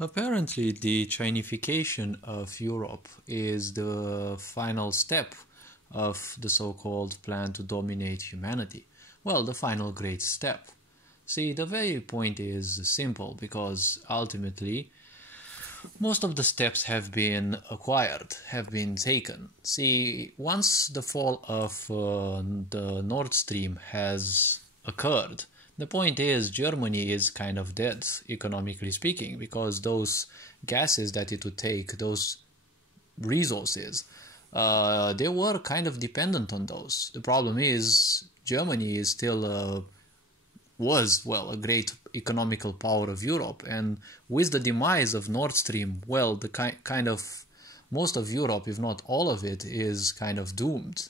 Apparently, the chinification of Europe is the final step of the so-called plan to dominate humanity. Well, the final great step. See, the very point is simple because ultimately most of the steps have been acquired, have been taken. See, once the fall of the Nordstream has occurred, the point is Germany is kind of dead, economically speaking, because those gases that it would take, those resources, they were kind of dependent on those. The problem is Germany is still was, well, a great economical power of Europe. And with the demise of Nord Stream, well, the kind of most of Europe, if not all of it, is kind of doomed.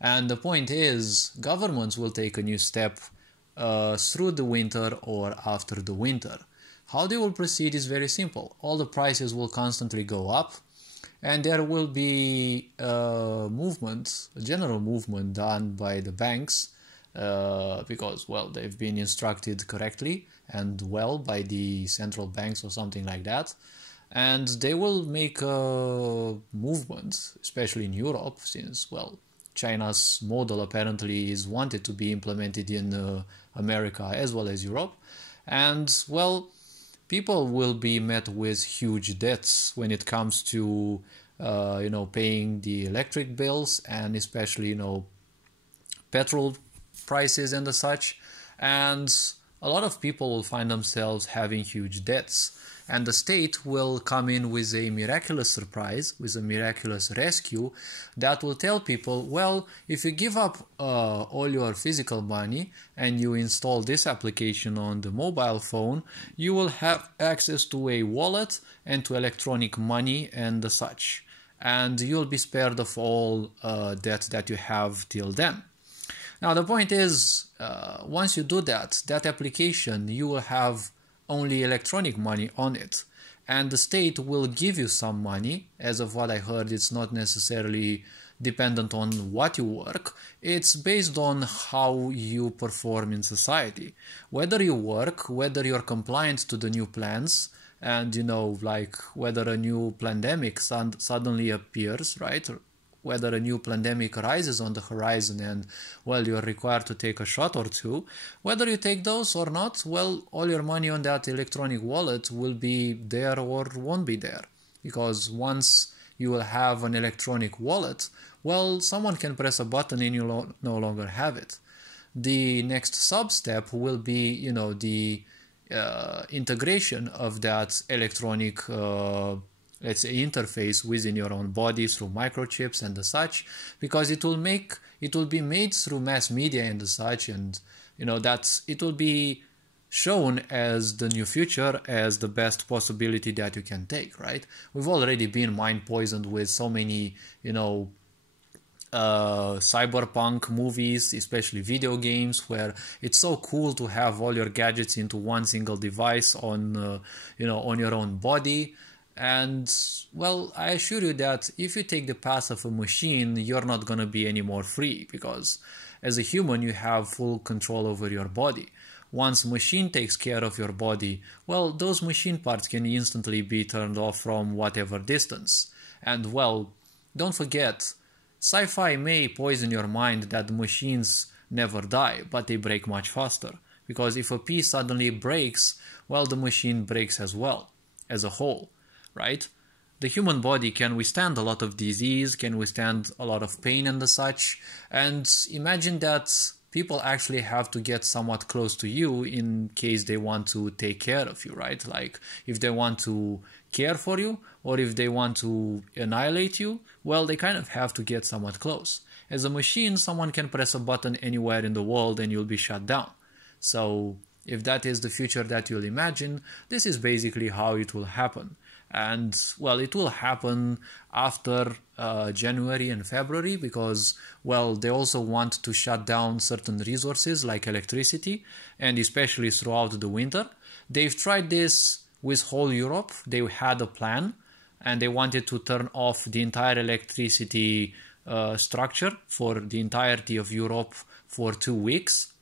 And the point is, governments will take a new step through the winter or after the winter. How they will proceed is very simple. All the prices will constantly go up, and there will be a movement, a general movement done by the banks, because, well, they've been instructed correctly and well by the central banks or something like that. And they will make a movement, especially in Europe, since, well, China's model apparently is wanted to be implemented in America as well as Europe. And, well, people will be met with huge debts when it comes to, paying the electric bills and especially, petrol prices and the such, and a lot of people will find themselves having huge debts, and the state will come in with a miraculous surprise, with a miraculous rescue that will tell people, well, if you give up all your physical money and you install this application on the mobile phone, you will have access to a wallet and to electronic money and the such, and you'll be spared of all debt that you have till then. Now, the point is, once you do that, that application, you will have only electronic money on it. And the state will give you some money. As of what I heard, it's not necessarily dependent on what you work. It's based on how you perform in society. Whether you work, whether you're compliant to the new plans, and, like whether a new pandemic suddenly appears, right? Whether a new pandemic arises on the horizon and, well, you're required to take a shot or two, whether you take those or not, well, all your money on that electronic wallet will be there or won't be there. Because once you will have an electronic wallet, well, someone can press a button and you no longer have it. The next sub-step will be, the integration of that electronic let's say interface within your own body through microchips and the such, because it will be made through mass media and the such, and that it will be shown as the new future, as the best possibility that you can take, right? We've already been mind poisoned with so many cyberpunk movies, especially video games, where it's so cool to have all your gadgets into one single device on on your own body. And, well, I assure you that if you take the path of a machine, you're not going to be any more free, because as a human, you have full control over your body. Once machine takes care of your body, well, those machine parts can instantly be turned off from whatever distance. And, well, don't forget, sci-fi may poison your mind that the machines never die, but they break much faster. Because if a piece suddenly breaks, well, the machine breaks as well, as a whole. Right? The human body can withstand a lot of disease, can withstand a lot of pain and the such, and imagine that people actually have to get somewhat close to you in case they want to take care of you, right? Like, if they want to care for you, or if they want to annihilate you, well, they kind of have to get somewhat close. As a machine, someone can press a button anywhere in the world and you'll be shut down. So, if that is the future that you'll imagine, this is basically how it will happen. And, well, it will happen after January and February because, well, they also want to shut down certain resources like electricity, and especially throughout the winter. They've tried this with whole Europe. They had a plan, and they wanted to turn off the entire electricity structure for the entirety of Europe for 2 weeks.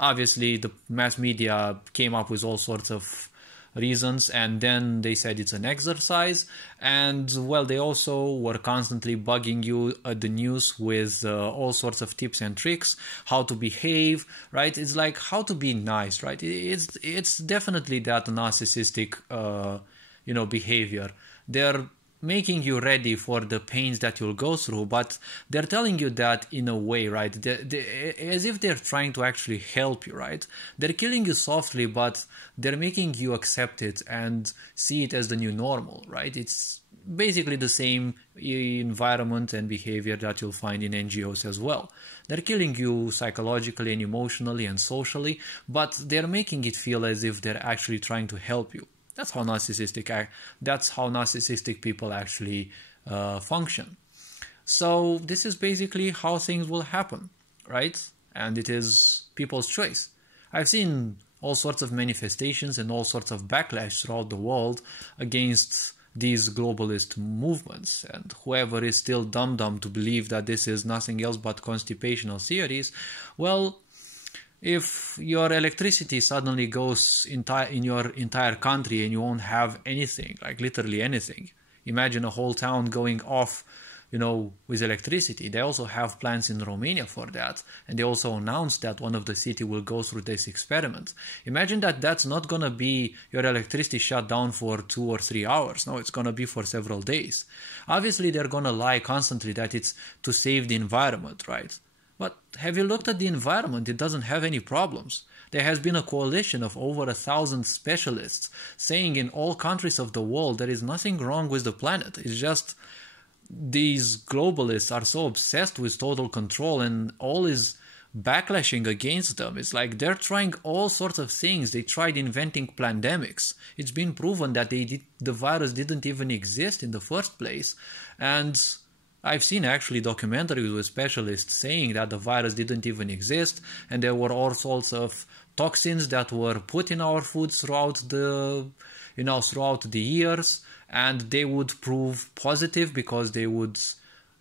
Obviously, the mass media came up with all sorts of reasons, and then they said it's an exercise. And well, they also were constantly bugging you at the news with all sorts of tips and tricks, how to behave, right? It's like how to be nice, right? It's definitely that narcissistic behavior. They're making you ready for the pains that you'll go through, but they're telling you that in a way, right? As if they're trying to actually help you, right? They're killing you softly, but they're making you accept it and see it as the new normal, right? It's basically the same environment and behavior that you'll find in NGOs as well. They're killing you psychologically and emotionally and socially, but they're making it feel as if they're actually trying to help you. That's how narcissistic people actually function. So this is basically how things will happen, right? And it is people's choice. I've seen all sorts of manifestations and all sorts of backlash throughout the world against these globalist movements, and whoever is still dumb to believe that this is nothing else but constipational theories, well, if your electricity suddenly goes in your entire country and you won't have anything, like literally anything, imagine a whole town going off, with electricity. They also have plans in Romania for that, and they also announced that one of the city will go through this experiment. Imagine that that's not going to be your electricity shut down for 2 or 3 hours. No, it's going to be for several days. Obviously, they're going to lie constantly that it's to save the environment, right? But have you looked at the environment? It doesn't have any problems. There has been a coalition of over 1,000 specialists saying in all countries of the world there is nothing wrong with the planet. It's just these globalists are so obsessed with total control, and all is backlashing against them. It's like they're trying all sorts of things. They tried inventing pandemics. It's been proven that the virus didn't even exist in the first place. And I've seen actually documentaries with specialists saying that the virus didn't even exist, and there were all sorts of toxins that were put in our food throughout the years, and they would prove positive because they would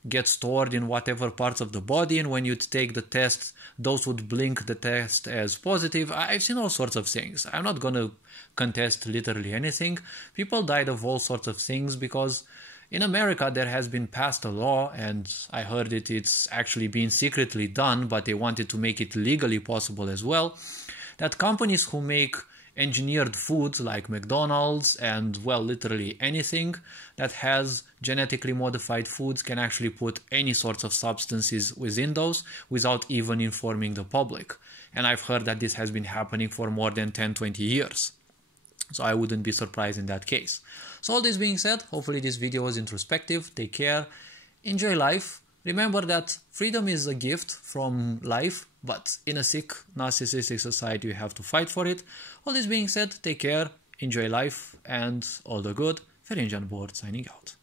get stored in whatever parts of the body, and when you'd take the test, those would blink the test as positive. I've seen all sorts of things. I'm not going to contest literally anything. People died of all sorts of things because in America, there has been passed a law, and I heard it's actually been secretly done, but they wanted to make it legally possible as well, that companies who make engineered foods like McDonald's and, well, literally anything that has genetically modified foods can actually put any sorts of substances within those without even informing the public. And I've heard that this has been happening for more than 10-20 years. So I wouldn't be surprised in that case. So all this being said, hopefully this video was introspective. Take care, enjoy life. Remember that freedom is a gift from life, but in a sick, narcissistic society you have to fight for it. All this being said, take care, enjoy life, and all the good. Ferenc Board signing out.